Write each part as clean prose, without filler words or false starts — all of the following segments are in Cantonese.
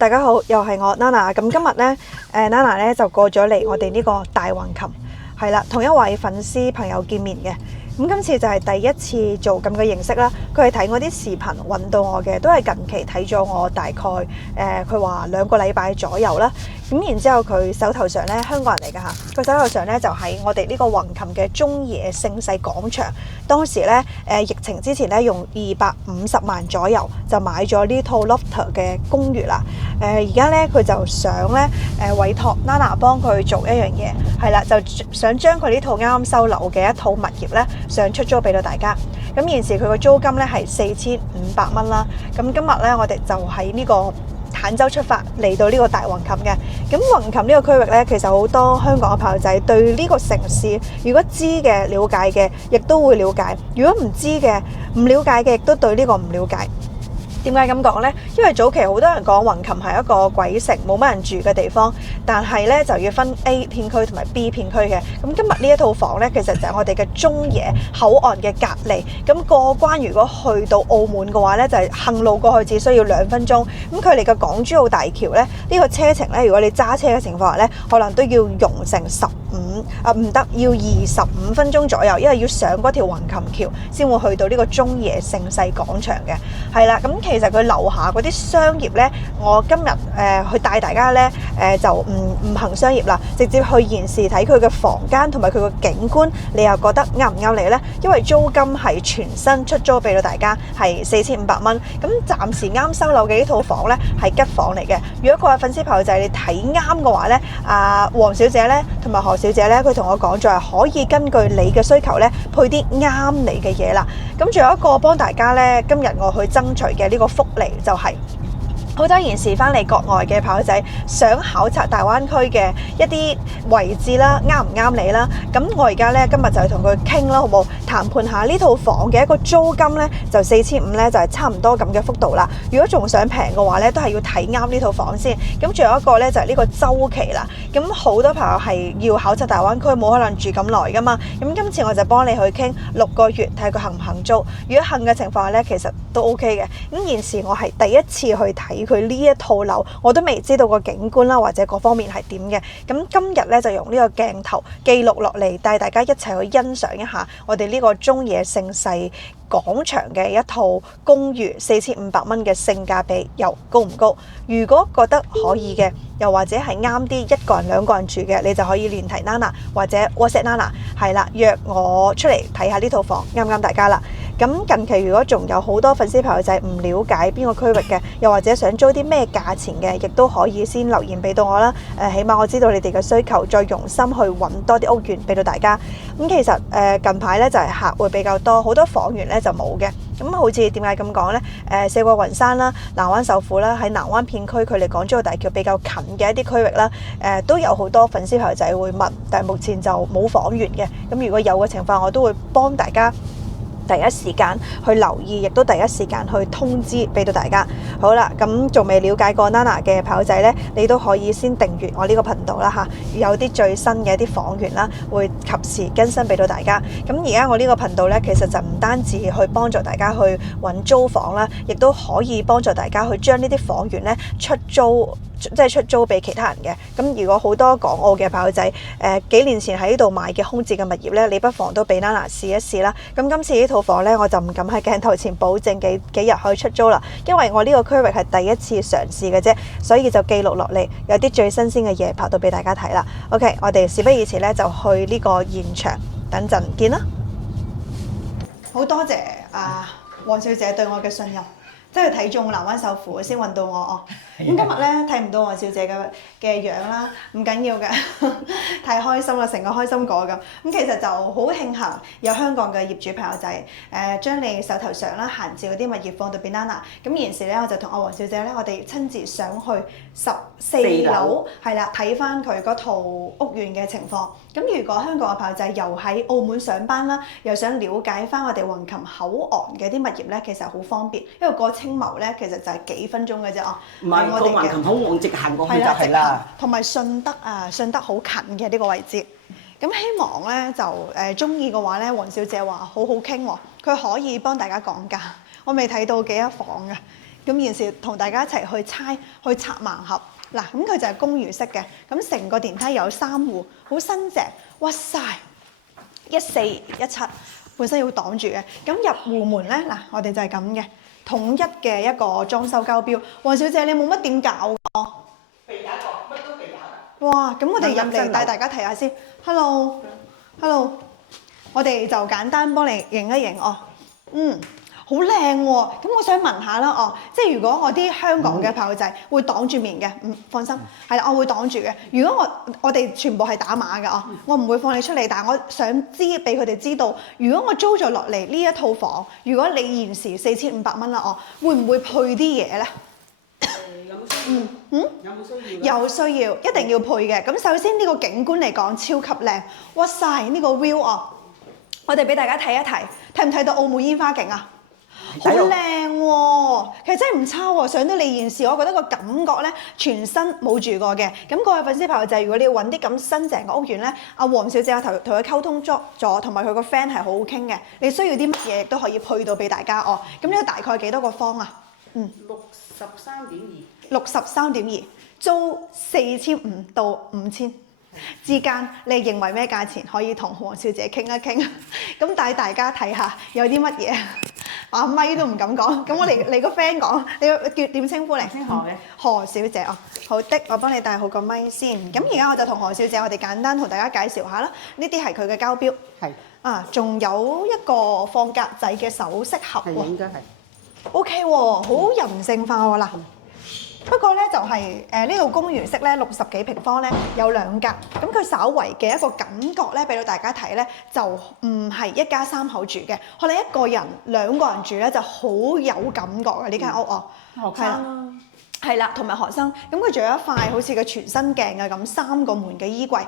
大家好，又係我 Nana。咁今日呢，Nana 咧就過咗嚟我哋呢個大橫琴，係啦，同一位粉絲朋友見面嘅。咁今次就係第一次做咁嘅形式啦。佢係睇我啲視頻揾到我嘅，都係近期睇咗我大概佢話2個禮拜左右啦。咁然之後佢手頭上咧，香港人嚟㗎嚇，佢手頭上咧就喺我哋呢個橫琴嘅中野盛世廣場。當時咧疫情之前咧用250萬左右就買咗呢套 Lofter 嘅公寓啦。而家咧佢就想咧委託 Nana 幫佢做一樣嘢，係啦，就想將佢呢套啱啱收樓嘅一套物業咧想出租俾到大家。咁現時佢個租金咧係4500蚊啦。咁今日咧我哋就喺呢個坦洲出發嚟到呢個大橫琴嘅。咁橫琴呢個區域呢，其實好多香港嘅朋友仔對呢個城市，如果知嘅、了解嘅，亦都會了解；如果唔知嘅、唔了解嘅，亦都對呢個唔了解。點解咁講呢？因為早期好多人講橫琴係一個鬼城，冇乜人住嘅地方，但係呢就要分 A 片區同埋 B 片區嘅。咁今日呢一套房呢，其實就係我哋嘅中野口岸嘅隔離。咁過關如果去到澳門嘅話呢，就係行路過去只需要2分鐘。咁距離嘅港珠澳大橋呢，呢個車程呢，如果你揸車嘅情況下呢，可能都要用成唔得，要25分鐘左右，因為要上嗰條橫琴橋先會去到呢個中野盛世廣場嘅。係啦，咁其實佢樓下嗰啲商業呢，我今日去帶大家呢，就唔行商業啦，直接去現時睇佢嘅房間同埋佢嘅景觀，你又覺得啱唔啱你呢？因為租金係全新出租俾到大家，係4500蚊。咁暫時啱收樓嘅呢套房呢，係吉房嚟嘅。如果各位粉絲朋友仔你睇啱嘅話呢，黃小姐呢，同埋何小姐呢，佢同我講咗係可以根據你嘅需求呢，配啲啱你嘅嘢啦。咁仲有一個幫大家呢，今日我去爭取嘅呢個福利就係好多現時翻嚟國外嘅朋友仔想考察大灣區嘅一啲位置啦，啱唔啱你啦？咁我而家咧今日就係同佢傾啦，好冇？談判下呢套房嘅一個租金咧，就4500咧，就係差唔多咁嘅幅度啦。如果仲想平嘅話咧，都係要睇啱呢套房先。咁仲有一個咧就係呢個週期啦。咁好多朋友係要考察大灣區，冇可能住咁耐噶嘛。咁今次我就幫你去傾6個月，睇佢肯唔肯租。如果肯嘅情況下咧，其實都 OK 嘅。咁現時我係第一次去睇佢呢一套樓，我都未知道個景觀啦，或者各方面係點嘅。咁今日咧就用呢個鏡頭記錄落嚟，帶大家一齊去欣賞一下我哋呢個中野盛世廣場嘅一套公寓，4500蚊嘅性價比又高唔高？如果覺得可以嘅，又或者係啱啲1個人2個人住嘅，你就可以聯繫 Nana 或者 WhatsApp Nana， 係啦，約我出嚟睇下呢套房啱唔啱大家啦。咁近期如果仲有好多粉絲朋友仔唔了解邊個區域嘅，又或者想租啲咩價錢嘅，亦都可以先留言俾到我啦。起碼我知道你哋嘅需求，再用心去揾多啲屋苑俾到大家。咁其實近排咧就係客會比較多，好多房源咧就冇嘅。咁好似點解咁講呢？四季雲山啦、南灣首府啦，喺南灣片區距離港珠澳大橋比較近嘅一啲區域啦，都有好多粉絲朋友仔會問，但係目前就冇房源嘅。咁如果有嘅情況，我都會幫大家第一時間去留意，亦都第一時間去通知俾到大家。好啦，咁仲未了解過 Nana 嘅朋友仔呢，你都可以先訂閱我呢個頻道啦嚇，有啲最新嘅一啲房源啦，會及時更新俾到大家。咁而家我呢個頻道呢，其實就唔單止去幫助大家去揾租房啦，亦都可以幫助大家去將呢啲房源呢出租。即係出租俾其他人嘅。咁如果好多港澳嘅朋友仔幾年前喺呢度買嘅空置嘅物業呢，你不妨都俾 Nana 試一試啦。咁今次呢套房呢，我就唔敢喺鏡頭前保證幾日可以出租啦，因為我呢個區域係第一次嘗試嘅啫，所以就記錄落嚟，有啲最新鮮嘅嘢拍到俾大家睇啦。OK， 我哋事不宜遲呢，就去呢個現場，等陣見啦。好多謝黃小姐對我嘅信任。即係睇中南灣首府先揾到我哦。咁今日咧睇唔到黃小姐嘅樣啦，唔緊要嘅，太開心啦，成個開心果咁。咁其實就好慶幸有香港嘅業主朋友仔將你手頭上啦閒置嗰啲物業放到俾 Nana。咁現時咧我就同阿黃小姐咧，我哋親自上去14樓，係啦，睇翻佢嗰套屋苑嘅情況。咁如果香港嘅朋友仔又喺澳門上班啦，又想了解翻我哋橫琴口岸嘅啲物業咧，其實好方便，因為過青茂咧其實就係幾分鐘嘅啫哦。唔係，個橫琴口岸直行過去就係啦。同埋順德順德好近嘅呢個位置。咁希望咧就中意嘅話咧，黃小姐話好好傾喎，佢可以幫大家講價。我未睇到幾多房嘅。咁現時同大家一齊去猜去拆盲盒。嗱，咁佢就係公寓式嘅，咁成個電梯有3戶，好新淨，哇晒！14、17本身要擋住嘅，咁入戶門咧，嗱我哋就係咁嘅，統一嘅一個裝修交標。黃小姐你冇乜點搞㗎？被打過，乜都被打㗎。哇！咁我哋入嚟帶大家睇下先。Hello，我哋就簡單幫你影一影哦。好靚喎！咁我想問下啦，即係如果我啲香港嘅朋友仔會擋住面嘅，放心，係啦，我會擋住嘅。如果我哋全部係打碼嘅我唔會放你出嚟，但係我想俾佢哋知道，如果我租咗落嚟呢一套房，如果你現時4500蚊啦，會唔會配啲嘢咧？有冇需要？有冇需要？有需要，一定要配嘅。咁首先呢個景觀嚟講超級靚，哇晒！呢個 view 我哋俾大家睇一睇，睇唔睇到澳門煙花景啊？好靚喎，其實真係唔差喎。上到嚟現時，我覺得個感覺咧，全新冇住過嘅。咁各位粉絲朋友就係，如果你要揾啲咁新淨嘅屋苑咧，阿黃小姐同佢溝通咗，同埋佢個 friend 係好好傾嘅。你需要啲乜嘢亦都可以配到俾大家咁呢個大概幾多個方啊63.2。63.2，租4500到5000之間，你認為咩價錢可以同黃小姐傾一傾？咁帶大家睇下有啲乜嘢。咪都唔敢講，咁我你個 friend 講，你叫點稱呼你？姓何嘅何小姐好的，我幫你帶好個咪先。咁而家我就同何小姐，我哋簡單同大家介紹下啦。呢啲係佢嘅交標，係仲有一個放格仔嘅首飾盒喎，應該係 OK 喎，好人性化喎嗱。不過咧就係呢度公寓式咧60幾平方咧有2格，咁佢稍為嘅一個感覺咧俾到大家睇咧就唔係一家3口住嘅，可能1個人2個人住咧就好有感覺嘅呢間屋學生係啦，同埋學生，咁佢仲有一塊好似個全身鏡嘅咁3個門嘅衣櫃。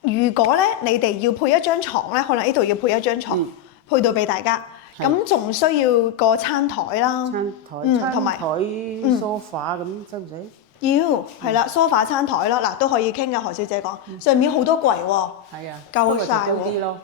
如果咧你哋要配一張床咧，可能呢度要配一張床，配到俾大家。咁仲需要個餐台啦，同埋sofa 咁使唔使？要係啦，sofa 餐台啦，嗱都可以傾嘅。何小姐講，上面好多櫃喎，係啊，夠晒啲咯。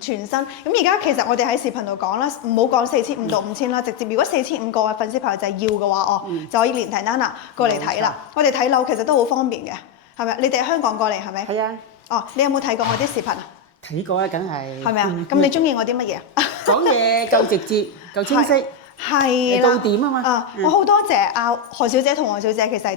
全新。咁而家其實我哋喺視頻度講啦，唔好講4500到5000啦，直接如果4500個嘅粉絲朋友就係要嘅話，就可以連提 Nana 過嚟睇啦。我哋睇樓其實都好方便嘅，係咪？你哋喺香港過嚟係咪？係啊。你有冇睇過我啲視頻啊？睇過啦，梗係。係咪啊？咁你中意我啲乜嘢啊？講嘢夠直接，夠清晰，係啦，到點啊嘛。我好多謝何小姐同黃小姐，其實係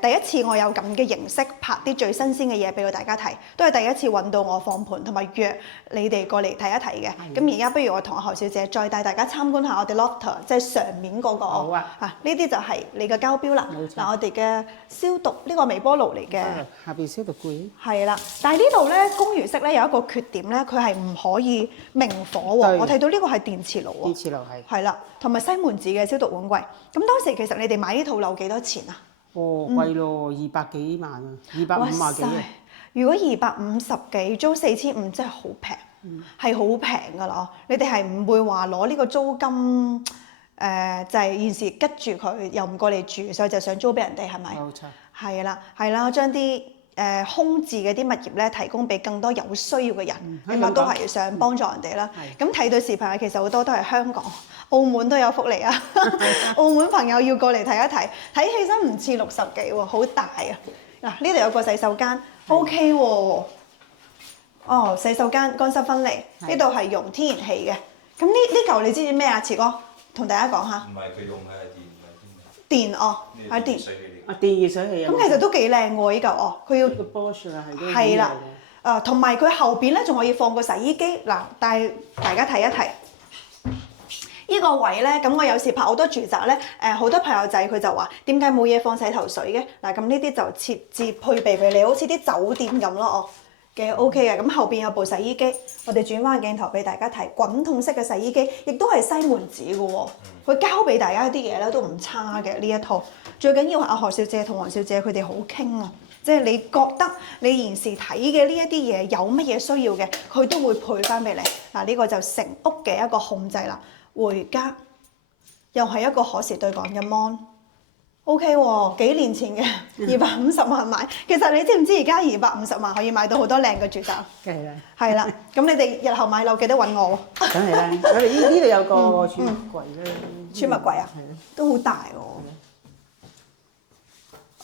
第一次我有咁嘅形式拍啲最新鮮嘅嘢俾到大家睇，都係第一次揾到我放盤同埋約你哋過嚟睇一睇嘅。咁而家不如我同何小姐再帶大家參觀下我哋 loft， 即係上面嗰個。好啊。呢啲就係你嘅交標啦。冇錯。嗱，我哋嘅消毒呢個微波爐嚟嘅。下邊消毒櫃。係啦，但係呢度咧公寓式咧有一個缺點咧，佢係唔可以明火喎。我睇到呢個係電磁爐喎。電磁爐係啦，同埋西門子嘅消毒碗櫃。咁當時其實你哋買呢套樓幾多錢啊？貴咯，200幾萬啊，250幾。如果250幾租4500，真係好平，係好平噶啦。你哋係唔會話攞呢個租金就係現時吉住佢，又唔過嚟住，所以就想租俾人哋係咪？冇錯。係啦，將啲空置嘅啲物業咧，提供俾更多有需要嘅人，咁都係想幫助人哋啦。咁睇到視頻其實好多都係香港、澳門都有福利啊！澳門朋友要過嚟睇一睇，睇起身唔似60幾喎，好大啊！嗱，呢度有個洗手間 ，OK 喎。洗手間乾濕分離，呢度係用天然氣嘅。咁呢嚿你知唔知咩啊？慈哥同大家講下。唔係佢用嘅係電，係電。電熱水器啊！咁其實都幾靚喎，呢嚿佢要個 Bosch 啊，係啦，同埋佢後邊咧仲可以放個洗衣機嗱，帶大家睇一睇。呢個位咧，咁我有時拍好多住宅咧，好多朋友仔佢就話點解冇嘢放洗頭水嘅嗱？咁呢啲就設置配備俾你，好似啲酒店咁咯，幾 OK 嘅。咁後邊有部洗衣機，我哋轉翻鏡頭俾大家睇，滾筒式嘅洗衣機，亦都係西門子嘅喎。佢交俾大家啲嘢咧都唔差嘅呢一套。最緊要係阿何小姐同黃小姐佢哋好傾啊，即係你覺得你現時睇嘅呢一啲嘢有乜嘢需要嘅，佢都會配翻俾你。嗱，呢個就成屋嘅一個控制啦。回家又係一個可時對講嘅 mon， OK 喎，幾年前嘅250萬買，其實你知唔知而家250萬可以買到好多靚嘅住宅？梗係啦，係啦，咁你哋日後買樓記得揾我喎。梗係啦。我哋呢度有個儲物櫃啦，儲物櫃啊，係咯。都好大喎。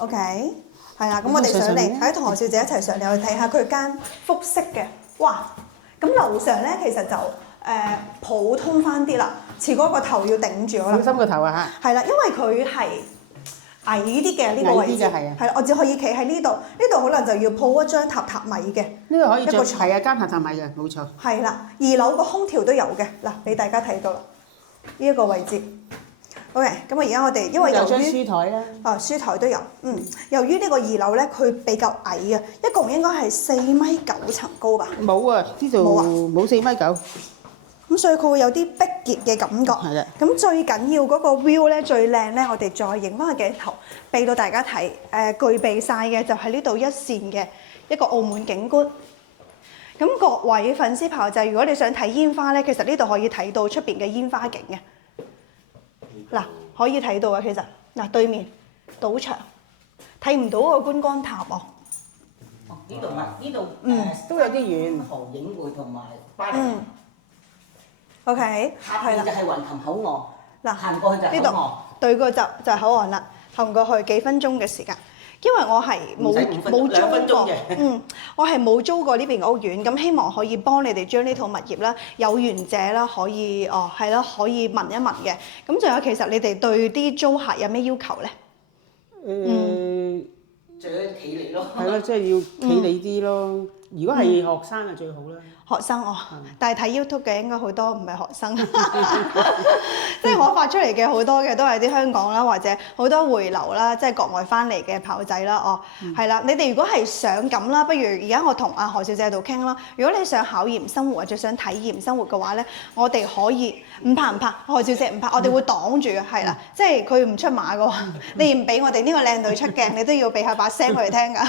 OK，係啦，咁我哋上嚟喺同何小姐一齊上嚟去睇下佢間複式嘅，哇！咁樓上咧其實就普通翻啲啦，似嗰個頭要頂住我啦。小心個頭啊嚇！係啦，因為佢係矮啲嘅呢個位置，矮啲嘅係啊係啦，我只可以企喺呢度，呢度可能就要鋪一張榻榻米嘅。呢個可以一個做係啊，間榻榻米嘅，冇錯。係啦，2樓個空調都有嘅，嗱俾大家睇到啦，呢一個位置。OK，咁而家我哋因為由有張於書台啦，書台都有，由於呢個2樓咧佢比較矮啊，一共應該係4.9米層高吧。冇啊，呢度冇啊冇4.9米。咁所以佢會有啲逼傑嘅感覺。係啦。咁最緊要嗰個 view 咧最靚咧，我哋再影翻個鏡頭俾到大家睇。具備晒嘅就係呢度一線嘅一個澳門景觀。咁各位粉絲朋友就係如果你想睇煙花咧，其實呢度可以睇到出邊嘅煙花景嘅。嗱，可以睇到啊，其實嗱對面賭場睇唔到個觀光塔哦。呢度啊，呢度都有啲遠何影匯同埋巴黎， OK，係啦下邊就。係雲琴口岸，嗱，行過去就係呢口岸。度對個就係口岸啦，行過去幾分鐘嘅時間。因為我係唔使5分鐘冇租2分鐘過嘅，我係冇租過呢邊嘅屋苑，咁希望可以幫你哋將呢套物業啦，有緣者啦，可以係咯，可以問一問嘅。咁仲有其實你哋對啲租客有咩要求咧？最緊要企理咯。係咯，即係要企理啲咯。如果係學生就最好啦。學生但係睇 YouTube 嘅應該好多唔係學生，即係我發出嚟嘅好多嘅都係啲香港啦，或者好多回流啦，即係國外翻嚟嘅炮仔啦，係啦。你哋如果係想咁啦，不如而家我同阿何小姐喺度傾啦。如果你想考驗生活或者想體驗生活嘅話咧，我哋可以唔怕，何小姐唔怕，我哋會擋住嘅，係啦，即係佢唔出馬嘅話，你唔俾我哋呢個靚女出鏡，你都要俾下把聲佢哋聽㗎。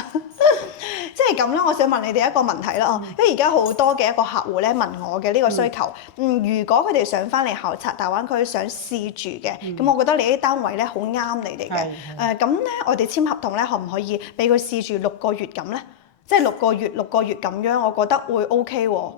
即係咁啦，我想問你哋一個問題啦，因為而家好多嘅一個客戶咧問我嘅呢個需求，如果佢哋想翻嚟考察大灣區，想試住嘅，咁我覺得你啲單位咧好啱你哋嘅，咁咧我哋簽合同咧可唔可以俾佢試住6個月咁咧？即係6個月咁樣，我覺得會 OK 喎。我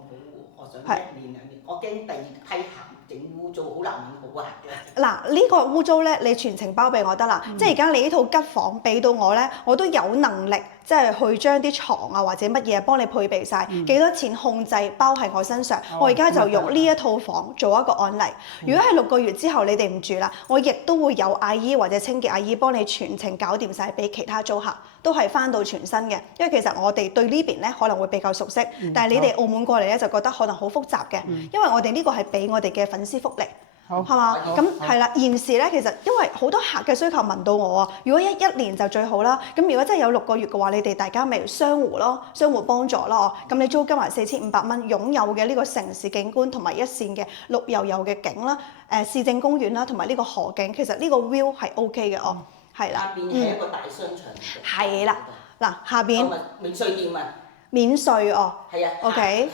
想1年2年，我驚第二批行整污糟，好難揾好客嘅。嗱，呢個污糟咧，你全程包俾我得啦。即係而家你呢套吉房俾到我咧，我都有能力即係去將啲床啊或者乜嘢幫你配備晒，幾多錢控制包喺我身上。我而家就用呢一套房做一個案例。如果係6個月之後你哋唔住啦，我亦都會有阿姨或者清潔阿姨幫你全程搞掂晒俾其他租客，都係翻到全新嘅。因為其實我哋對呢邊咧可能會比較熟悉，但係你哋澳門過嚟咧就覺得可能好複雜嘅，因為我哋呢個係俾我哋嘅粉絲福利。係嘛？咁係啦，現時咧其實因為好多客嘅需求問到我啊，如果一年就最好啦。咁如果真係有6個月嘅話，你哋大家咪相互咯，相互幫助咯。咁你租金係4500蚊，擁有嘅呢個城市景觀同埋一線嘅綠油油嘅景啦，市政公園啦，同埋呢個河景，其實呢個 view 係 OK 嘅哦，係啦。下邊係一個大商場嚟嘅。係啦，嗱下邊免稅店啊。免稅哦。係啊。OK。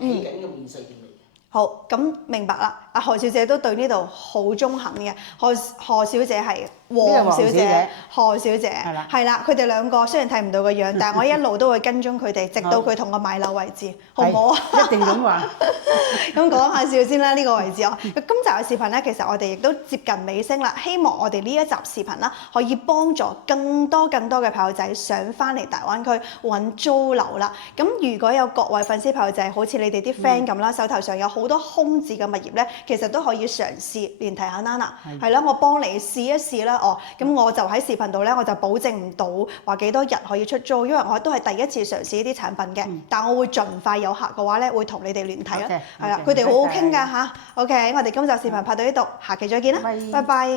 起緊嘅免稅店嚟嘅。好，咁明白啦。阿何小姐都對呢度好中肯嘅。何小姐係黃小姐，何小姐係啦。佢哋兩個雖然睇唔到個樣，但係我一路都會跟蹤佢哋，直到佢同我買樓為止，好唔好啊？一定咁話。咁講下笑先啦，呢個位置哦。今集嘅視頻咧，其實我哋亦都接近尾聲啦。希望我哋呢一集視頻啦，可以幫助更多嘅朋友仔想翻嚟大灣區揾租樓啦。咁如果有各位粉絲朋友仔，好似你哋啲 friend 咁啦，手頭上有好多空置嘅物業咧，其實都可以嘗試聯繫下 Nana， 係啦，我幫你試一試啦。咁我就喺視頻度咧，我就保證唔到話幾多日可以出租，因為我都係第一次嘗試呢啲產品嘅。但我會盡快有客嘅話咧，會同你哋聯繫啦。係啦，佢哋好好傾㗎嚇。OK，我哋今集視頻拍到呢度，下期再見啦，拜拜。